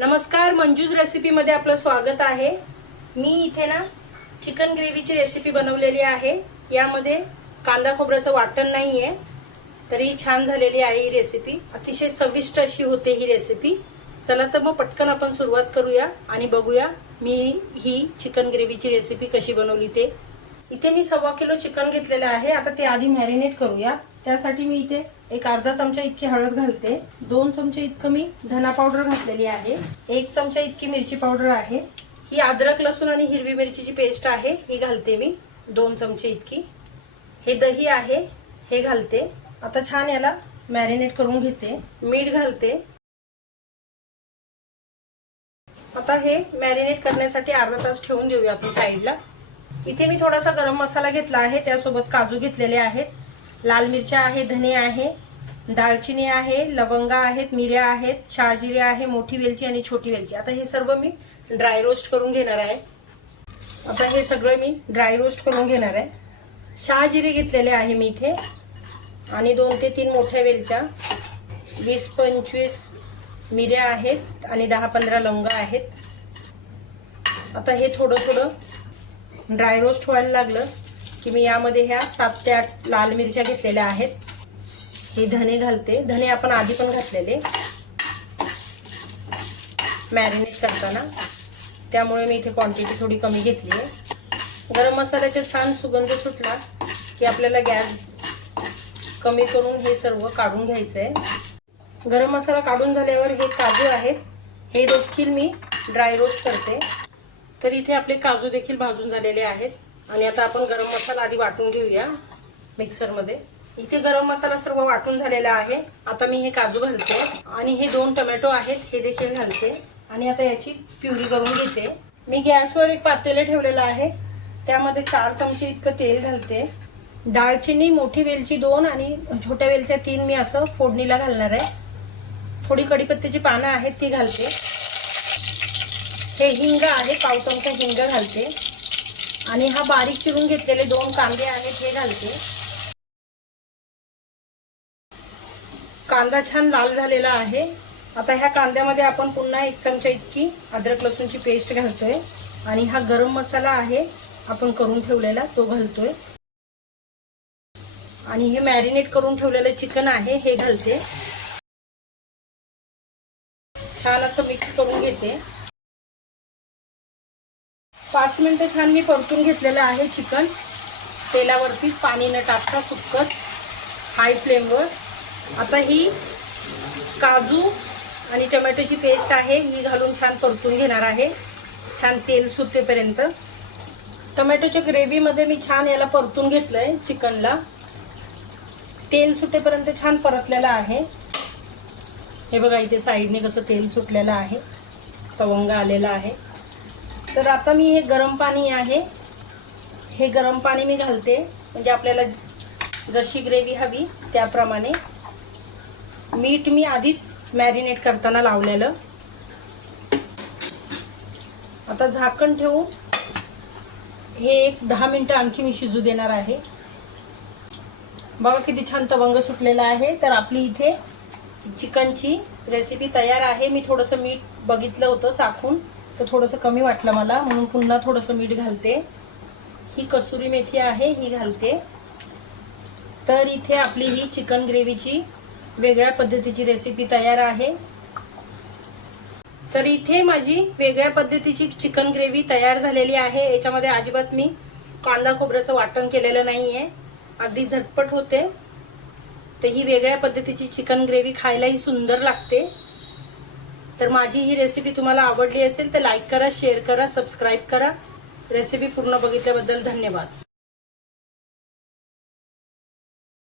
नमस्कार मंजूज रेसिपीमध्ये आपलं स्वागत आहे. मी इथे ना चिकन ग्रेव्हीची रेसिपी बनवलेली आहे. यामध्ये कांदा खोबऱ्याचं वाटण नाही आहे तरी छान झालेली आहे ही रेसिपी अतिशय चविष्ट अशी होते ही रेसिपी चला तर मग पटकन आपण सुरुवात करूया आणि बघूया मी ही चिकन ग्रेव्हीची रेसिपी कशी बनवली ते. इथे मी सव्वा किलो चिकन घेतलेलं आहे. आता ते आधी मॅरिनेट करूया. त्यासाठी मी इथे एक अर्धा चमचा इतकी हळद घालते. दोन चमचे इतकं मी धना पावडर घातलेली आहे. एक चमचा इतकी मिरची पावडर आहे. ही अद्रक लसूण आणि हिरवी मिरचीची पेस्ट आहे. ही घालते मी दोन चमचे इतकी. हे दही आहे. हे घालते. आता छान याला मॅरिनेट करून घेते. मीठ घालते. आता हे मॅरिनेट करण्यासाठी अर्धा तास ठेवून देऊया आपण साईडला इथे मी थोडासा गरम मसाला घेतला आहे. त्यासोबत काजू घेतलेले आहेत. लाल मिरच्या आहे धने आहे दालचिनी आहे लवंगा आहेत मिऱ्या आहेत शहाजिरे आहे मोठी वेलची आणि छोटी वेलची. आता हे सर्व मी ड्राय रोस्ट करून घेणार आहे. आता हे सगळं मी ड्राय रोस्ट करून घेणार आहे. शहाजिरे घेतलेले आहे मी इथे. आणि दोन ते तीन मोठ्या वेलच्या. वीस पंचवीस मिऱ्या आहेत आणि दहा पंधरा लवंगा आहेत. आता हे थोडं थोडं ड्राय रोस्ट व्हायला लागलं. की मी यामध्ये ह्या सात ते आठ लाल मिरच्या घेतलेल्या आहेत. हे धने घालते. धने आपण आधी पण घातलेले. मॅरिनेट करताना. त्यामुळे मी इथे क्वांटिटी थोडी कमी घेतली आहे. गरम मसाल्याचा छान सुगंध सुटला की आपल्याला गॅस कमी करून हे सर्व काढून घ्यायचं आहे गरम मसाला काढून झाल्यावर हे काजू आहेत. हे देखील मी ड्राय रोस्ट करते. तर इथे आपले काजू देखील भाजून झालेले आहेत. आणि आता आपण गरम मसाला आधी वाटून घेऊया मिक्सरमध्ये. इथे गरम मसाला सर्व वाटून झालेला आहे. आता मी हे काजू घालते आणि हे दोन टोमॅटो आहेत हे देखील घालते. आणि आता याची प्युरी करून घेते. मी गॅसवर एक पातेलं ठेवलेलं आहे. त्यामध्ये चार चमचे इतकं तेल घालते. दालचिनी मोठी वेलची दोन आणि छोट्या वेलच्या तीन मी असं फोडणीला घालणार आहे. थोडी कडीपत्त्याची पानं आहेत ती घालते. हे हिंग आहे पाव चमचा हिंग घालते. आणि हा बारीक चिरून घेतलेले दोन कांदे आहेत हे घालते. कांदा छान लाल झालेला आहे. आता ह्या कांद्यामध्ये आपण पुन्हा एक चमचा इतकी अद्रक लसूणची पेस्ट घालतोय. आणि हा गरम मसाला आहे आपण करून ठेवलेला तो घालतोय. आणि हे मॅरिनेट करून ठेवलेलं चिकन आहे हे घालते. छान असं मिक्स करून घेते. पाच मिनटं छान मी परतून घेतलेलं आहे चिकन. तेलावरतीच पाणी न टाकता सुकत हाय फ्लेमवर आता ही काजू आणि टोमॅटोची पेस्ट आहे ही घालून छान परतून घेणार आहे. छान तेल सुटेपर्यंत. टोमॅटोच्या ग्रेव्हीमध्ये मी छान याला परतून घेतलं आहे चिकनला. तेल सुटेपर्यंत छान परतलेलं आहे. हे बघा इथे साईडने कसं तेल सुटलेलं आहे. पवंग आलेला आहे. तर आता मी हे गरम पाणी आहे. हे गरम पाणी मी घालते. म्हणजे आपल्याला जशी ग्रेव्ही हवी त्याप्रमाणे. मीठ मी आधीच मॅरिनेट करताना लावलेलं. आता झाकण ठेवून हे एक दहा मिनटं आणखी मी शिजू देणार आहे. बघा किती छान तवंग सुटलेला आहे. तर आपली इथे चिकनची रेसिपी तयार आहे. मी थोडंसं मीठ बघितलं होतं चाखून. तर थोडंसं कमी वाटलं मला म्हणून पुन्हा थोडंसं मीठ घालते. ही कसुरी मेथी आहे ही घालते. तर इथे आपली ही चिकन ग्रेव्हीची वेगळ्या पद्धतीची रेसिपी तयार आहे. तर इथे माझी वेगळ्या पद्धतीची चिकन ग्रेव्ही तयार झालेली आहे. याच्यामध्ये अजिबात मी कांदा खोबऱ्याचं वाटण केलेलं नाही आहे अगदी झटपट होते. तर ही वेगळ्या पद्धतीची चिकन ग्रेव्ही खायलाही सुंदर लागते. तर माझी ही रेसिपी तुम्हाला आवडली असेल तर लाईक करा शेअर करा सबस्क्राईब करा. रेसिपी पूर्ण बघितल्याबद्दल धन्यवाद.